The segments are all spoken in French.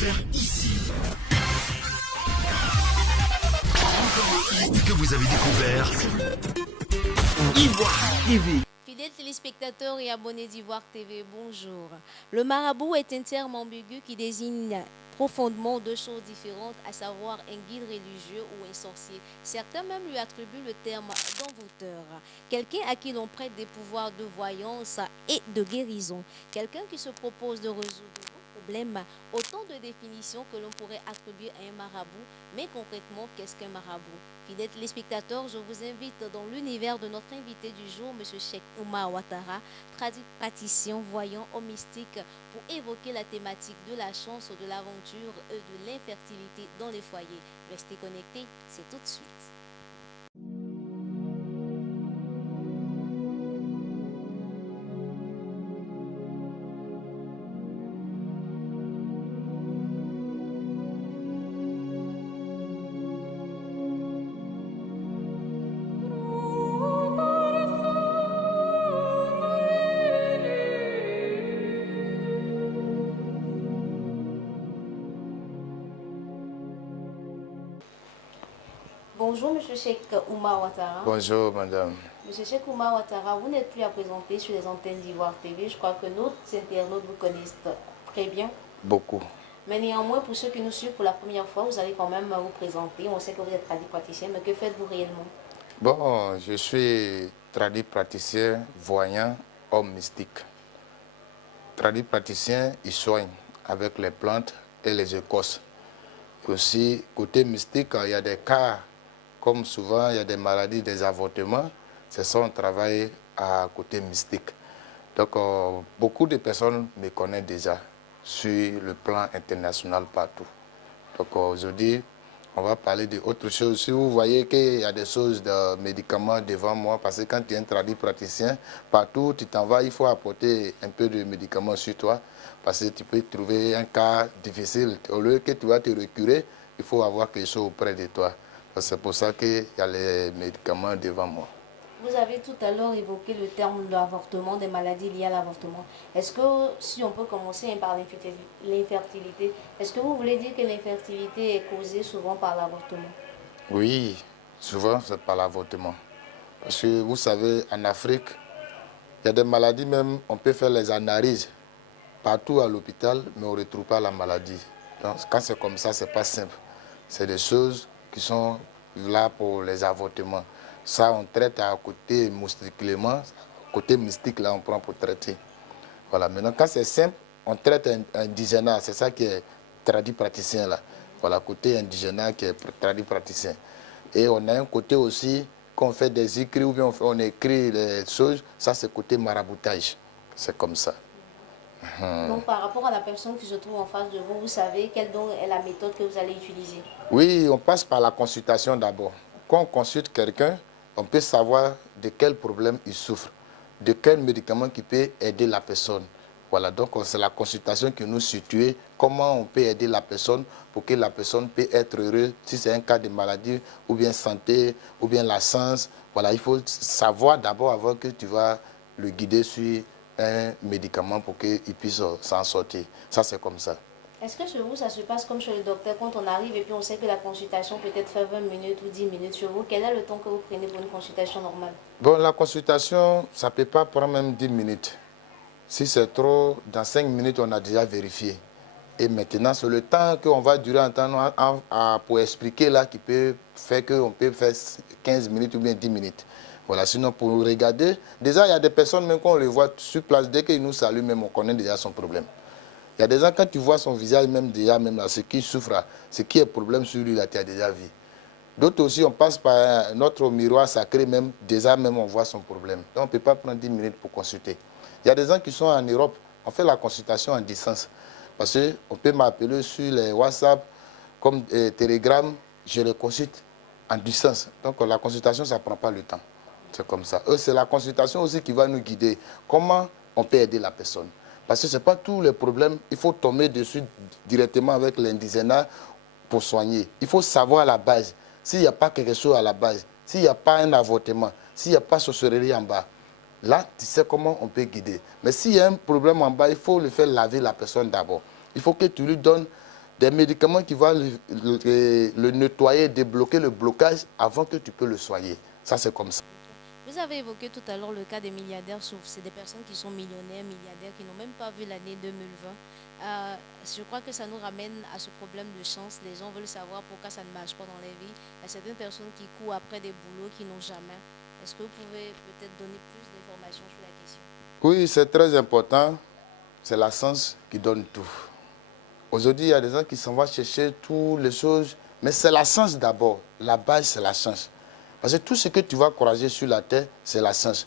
faire ici. Que vous avez découvert Ivoire TV. Fidèles téléspectateurs et abonnés d'Ivoire TV, bonjour. Le marabout est un terme ambigu qui désigne profondément deux choses différentes, à savoir un guide religieux ou un sorcier. Certains même lui attribuent le terme d'envoûteur. Quelqu'un à qui l'on prête des pouvoirs de voyance et de guérison. Quelqu'un qui se propose de résoudre vos problèmes. Autant de définitions que l'on pourrait attribuer à un marabout. Mais concrètement, qu'est-ce qu'un marabout? Fidèles téléspectateurs, je vous invite dans l'univers de notre invité du jour, M. Cheikh Oumar Ouattara, praticien, voyant, homme mystique, pour évoquer la thématique de la chance, de l'aventure et de l'infertilité dans les foyers. Restez connectés, c'est tout de suite. Bonjour, M. Cheikh Oumar Ouattara. Bonjour, madame. M. Cheikh Oumar Ouattara, vous n'êtes plus à présenter sur les antennes d'Ivoire TV. Je crois que nos internautes vous connaissent très bien. Beaucoup. Mais néanmoins, pour ceux qui nous suivent pour la première fois, vous allez quand même vous présenter. On sait que vous êtes praticien, mais que faites-vous réellement? Bon, je suis praticien, voyant, homme mystique. Praticien, il soigne avec les plantes et les écorces. Aussi, côté mystique, il y a des cas, comme souvent, il y a des maladies, des avortements. C'est ça, on travaille à côté mystique. Donc, beaucoup de personnes me connaissent déjà sur le plan international partout. Donc, aujourd'hui, on va parler d'autre chose. Si vous voyez qu'il y a des choses de médicaments devant moi, parce que quand tu es un praticien, partout tu t'en vas, il faut apporter un peu de médicaments sur toi, parce que tu peux trouver un cas difficile. Au lieu que tu vas te recurer, il faut avoir quelque chose auprès de toi. C'est pour ça qu'il y a les médicaments devant moi. Vous avez tout à l'heure évoqué le terme de l'avortement, des maladies liées à l'avortement. Est-ce que, si on peut commencer par l'infertilité, est-ce que vous voulez dire que l'infertilité est causée souvent par l'avortement? Oui, souvent c'est par l'avortement. Parce que vous savez, en Afrique, il y a des maladies même, on peut faire les analyses partout à l'hôpital, mais on ne retrouve pas la maladie. Donc, quand c'est comme ça, ce n'est pas simple. C'est des choses qui sont là pour les avortements. Ça, on traite à côté mystiquement, côté mystique, là, on prend pour traiter. Voilà. Maintenant, quand c'est simple, on traite un indigénat, c'est ça qui est praticien, là. Voilà, côté indigénat qui est praticien. Et on a un côté aussi, qu'on fait des écrits ou bien on écrit les choses, ça c'est côté maraboutage. C'est comme ça. Donc, par rapport à la personne qui se trouve en face de vous, vous savez quelle donc est la méthode que vous allez utiliser? Oui, on passe par la consultation d'abord. Quand on consulte quelqu'un, on peut savoir de quel problème il souffre, de quel médicament qui peut aider la personne. Voilà, donc c'est la consultation qui nous situe, comment on peut aider la personne pour que la personne puisse être heureuse, si c'est un cas de maladie, ou bien santé, ou bien la science. Voilà, il faut savoir d'abord avant que tu vas le guider sur un médicament pour qu'il puisse s'en sortir. Ça, c'est comme ça. Est-ce que chez vous, ça se passe comme chez le docteur, quand on arrive et puis on sait que la consultation peut-être fait 20 minutes ou 10 minutes chez vous? Quel est le temps que vous prenez pour une consultation normale? Bon, la consultation, ça ne peut pas prendre même 10 minutes. Si c'est trop, dans 5 minutes, on a déjà vérifié. Et maintenant, c'est le temps qu'on va durer en temps pour expliquer là qui peut faire qu'on peut faire 15 minutes ou bien 10 minutes. Voilà, sinon pour regarder, déjà il y a des personnes, même quand on les voit sur place, dès qu'ils nous saluent, même on connaît déjà son problème. Il y a des gens, quand tu vois son visage, même déjà, même là, ce qui souffre, ce qui est problème sur lui, là, tu as déjà vu. D'autres aussi, on passe par notre miroir sacré, même, déjà, même on voit son problème. Donc on ne peut pas prendre 10 minutes pour consulter. Il y a des gens qui sont en Europe, on fait la consultation en distance. Parce qu'on peut m'appeler sur les WhatsApp, comme Telegram, je les consulte en distance. Donc la consultation, ça ne prend pas le temps. C'est comme ça. C'est la consultation aussi qui va nous guider. Comment on peut aider la personne? Parce que ce n'est pas tous les problèmes, il faut tomber dessus directement avec l'indigénat pour soigner. Il faut savoir à la base, s'il n'y a pas quelque chose à la base, s'il n'y a pas un avortement, s'il n'y a pas de sorcellerie en bas, là, tu sais comment on peut guider. Mais s'il y a un problème en bas, il faut le faire laver la personne d'abord. Il faut que tu lui donnes des médicaments qui vont le nettoyer, débloquer le blocage avant que tu peux le soigner. Ça, c'est comme ça. Vous avez évoqué tout à l'heure le cas des milliardaires, sauf c'est des personnes qui sont millionnaires, milliardaires, qui n'ont même pas vu l'année 2020. Je crois que ça nous ramène à ce problème de chance. Les gens veulent savoir pourquoi ça ne marche pas dans les vies. Il y a certaines personnes qui courent après des boulots qui n'ont jamais. Est-ce que vous pouvez peut-être donner plus d'informations sur la question? Oui, c'est très important. C'est la chance qui donne tout. Aujourd'hui, il y a des gens qui s'en vont chercher toutes les choses, mais c'est la chance d'abord. La base, c'est la chance. Parce que tout ce que tu vas croiser sur la terre, c'est la chance.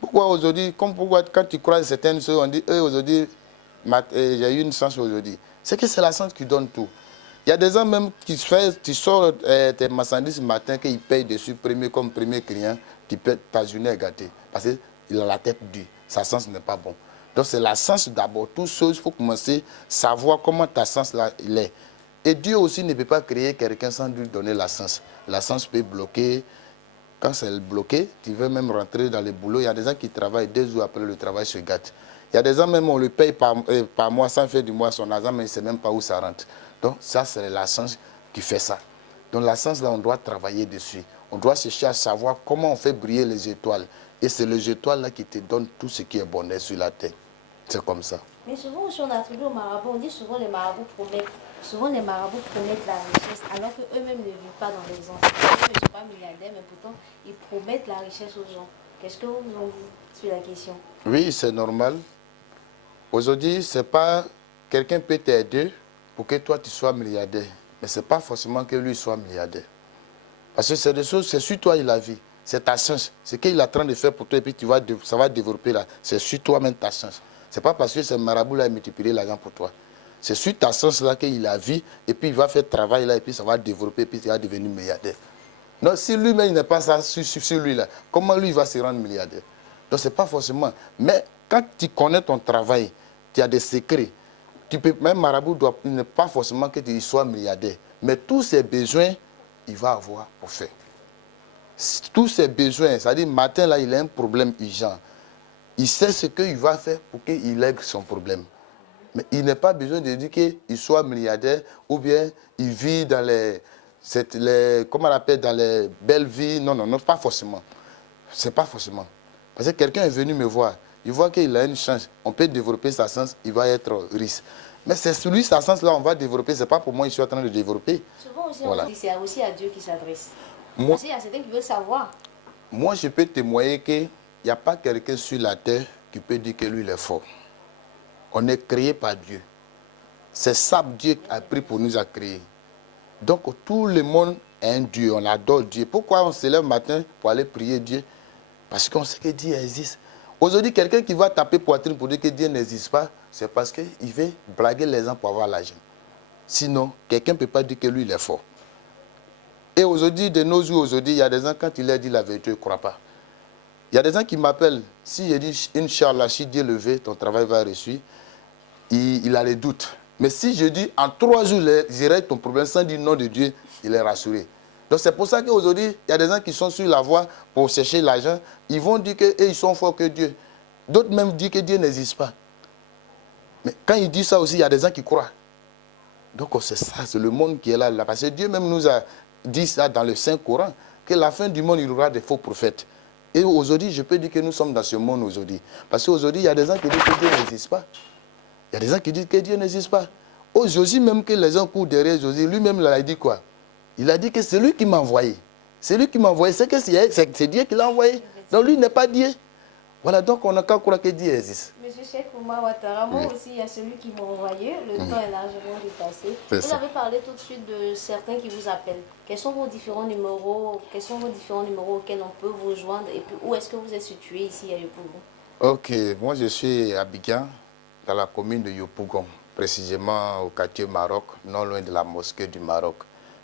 Pourquoi aujourd'hui, comme pourquoi quand tu croises certaines choses, on dit, aujourd'hui, j'ai eu une chance aujourd'hui. C'est que c'est la chance qui donne tout. Il y a des gens même qui sortent tes marchandises ce matin, qu'ils payent dessus comme premier client, ta journée est gâtée. Parce qu'il a la tête dure. Sa chance n'est pas bon. Donc c'est la chance d'abord. Toutes choses, il faut commencer à savoir comment ta chance là, il est. Et Dieu aussi ne peut pas créer quelqu'un sans lui donner la chance. La chance peut bloquer. Quand c'est bloqué, tu veux même rentrer dans le boulot. Il y a des gens qui travaillent 2 jours après le travail se gâte. Il y a des gens même on le paye par mois sans faire du mois son argent, mais il ne sait même pas où ça rentre. Donc ça, c'est la chance qui fait ça. Donc la chance, là, on doit travailler dessus. On doit chercher à savoir comment on fait briller les étoiles. Et c'est les étoiles là qui te donnent tout ce qui est bonheur sur la terre. C'est comme ça. Mais souvent, si on attribue aux marabouts, on dit souvent les marabouts promettent. Souvent, les marabouts promettent la richesse, alors qu'eux-mêmes ne vivent pas dans l'exemple. Ils ne sont pas milliardaires, mais pourtant, ils promettent la richesse aux gens. Qu'est-ce que vous en dites sur la question? Oui, c'est normal. Aujourd'hui, c'est pas quelqu'un peut t'aider pour que toi, tu sois milliardaire. Mais ce n'est pas forcément que lui soit milliardaire. Parce que c'est des choses, c'est sur toi il a vu. C'est ta chance. Ce qu'il est en train de faire pour toi, et puis ça va développer là. C'est sur toi-même ta chance. Ce n'est pas parce que ce marabout là a multiplié l'argent pour toi. C'est sur ta chance là qu'il a vu, et puis il va faire travail là, et puis ça va développer, et puis il va devenir milliardaire. Donc si lui-même il n'est pas ça sur lui là, comment lui il va se rendre milliardaire? Donc ce n'est pas forcément. Mais quand tu connais ton travail, tu as des secrets. Même marabout il n'est pas forcément que tu sois milliardaire. Mais tous ses besoins, il va avoir pour faire. Tous ses besoins, c'est-à-dire matin là, il a un problème urgent. Il sait ce qu'il va faire pour qu'il règle son problème. Mais il n'a pas besoin de dire qu'il soit milliardaire ou bien il vit dans comment on appelle, dans les belles vies. Non, non, non, pas forcément. C'est pas forcément. Parce que quelqu'un est venu me voir, il voit qu'il a une chance, on peut développer sa chance, il va être riche. Mais c'est sur lui, sa chance là, on va développer, c'est pas pour moi, je suis en train de développer. Souvent aussi, voilà. On dit c'est aussi à Dieu qui s'adresse. Moi, parce qu'il y a certains qui veulent savoir. Moi, je peux témoigner qu'il n'y a pas quelqu'un sur la terre qui peut dire que lui, il est fort. On est créé par Dieu. C'est ça que Dieu a pris pour nous à créer. Donc, tout le monde est un Dieu, on adore Dieu. Pourquoi on se lève le matin pour aller prier Dieu? Parce qu'on sait que Dieu existe. Aujourd'hui, quelqu'un qui va taper poitrine pour dire que Dieu n'existe pas, c'est parce qu'il veut blaguer les gens pour avoir l'argent. Sinon, quelqu'un ne peut pas dire que lui, il est fort. Et aujourd'hui, de nos jours, aujourd'hui, il y a des gens, quand il leur dit la vérité, ils ne croient pas. Il y a des gens qui m'appellent. Si je dis, Inch'Allah, si Dieu le veut, ton travail va réussir, il a les doutes. Mais si je dis, en 3 jours, je règle ton problème sans dire nom de Dieu, il est rassuré. Donc c'est pour ça qu'aujourd'hui, il y a des gens qui sont sur la voie pour chercher l'argent. Ils vont dire qu'ils sont forts que Dieu. D'autres même disent que Dieu n'existe pas. Mais quand ils disent ça aussi, il y a des gens qui croient. Donc c'est ça, c'est le monde qui est là. Parce que Dieu même nous a dit ça dans le Saint-Coran, que la fin du monde, il y aura des faux prophètes. Et aujourd'hui, je peux dire que nous sommes dans ce monde aujourd'hui. Parce qu'aujourd'hui, il y a des gens qui disent que Dieu n'existe pas. Il y a des gens qui disent que Dieu n'existe pas. Aujourd'hui, même que les gens courent derrière Jésus, lui-même, il a dit quoi? Il a dit que c'est lui qui m'a envoyé. C'est lui qui m'a envoyé. C'est Dieu qui l'a envoyé. Donc lui n'est pas Dieu. Voilà, donc on n'a qu'à croire que Dieu existe. Monsieur Cheikh Oumar Ouattara, moi aussi, il y a celui qui m'a envoyé. Le temps est largement dépassé. Vous avez parlé tout de suite de certains qui vous appellent. Quels sont vos différents numéros? Quels sont vos différents numéros auxquels on peut vous joindre? Et puis, où est-ce que vous êtes situé ici à Yopougon? Ok, moi je suis à Abidjan, dans la commune de Yopougon, précisément au quartier Maroc, non loin de la mosquée du Maroc.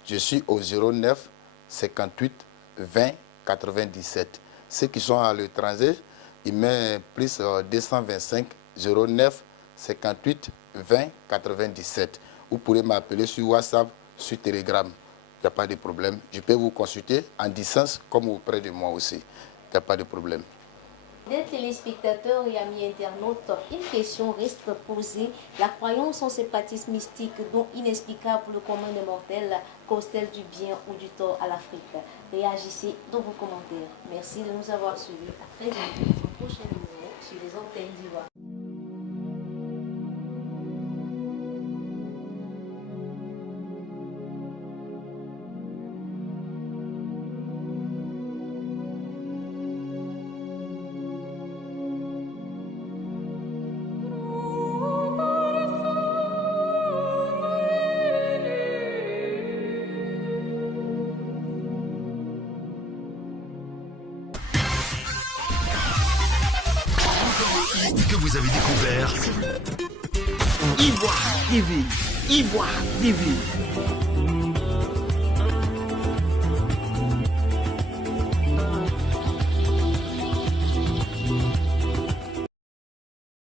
Je suis au 09 58 20 97. Ceux qui sont à l'étranger, il met plus 225 09 58 20 97. Vous pourrez m'appeler sur WhatsApp, sur Telegram. Il n'y a pas de problème. Je peux vous consulter en distance comme auprès de moi aussi. Il n'y a pas de problème. Des téléspectateurs et amis internautes, une question reste posée. La croyance en ces pratiques mystiques dont inexplicables pour le commun des mortels cause-t-elle du bien ou du tort à l'Afrique? Réagissez dans vos commentaires. Merci de nous avoir suivis. À très bientôt pour un prochain numéro sur les antennes d'Ivoire. Que vous avez découvert Ivoire TV. Ivoire TV.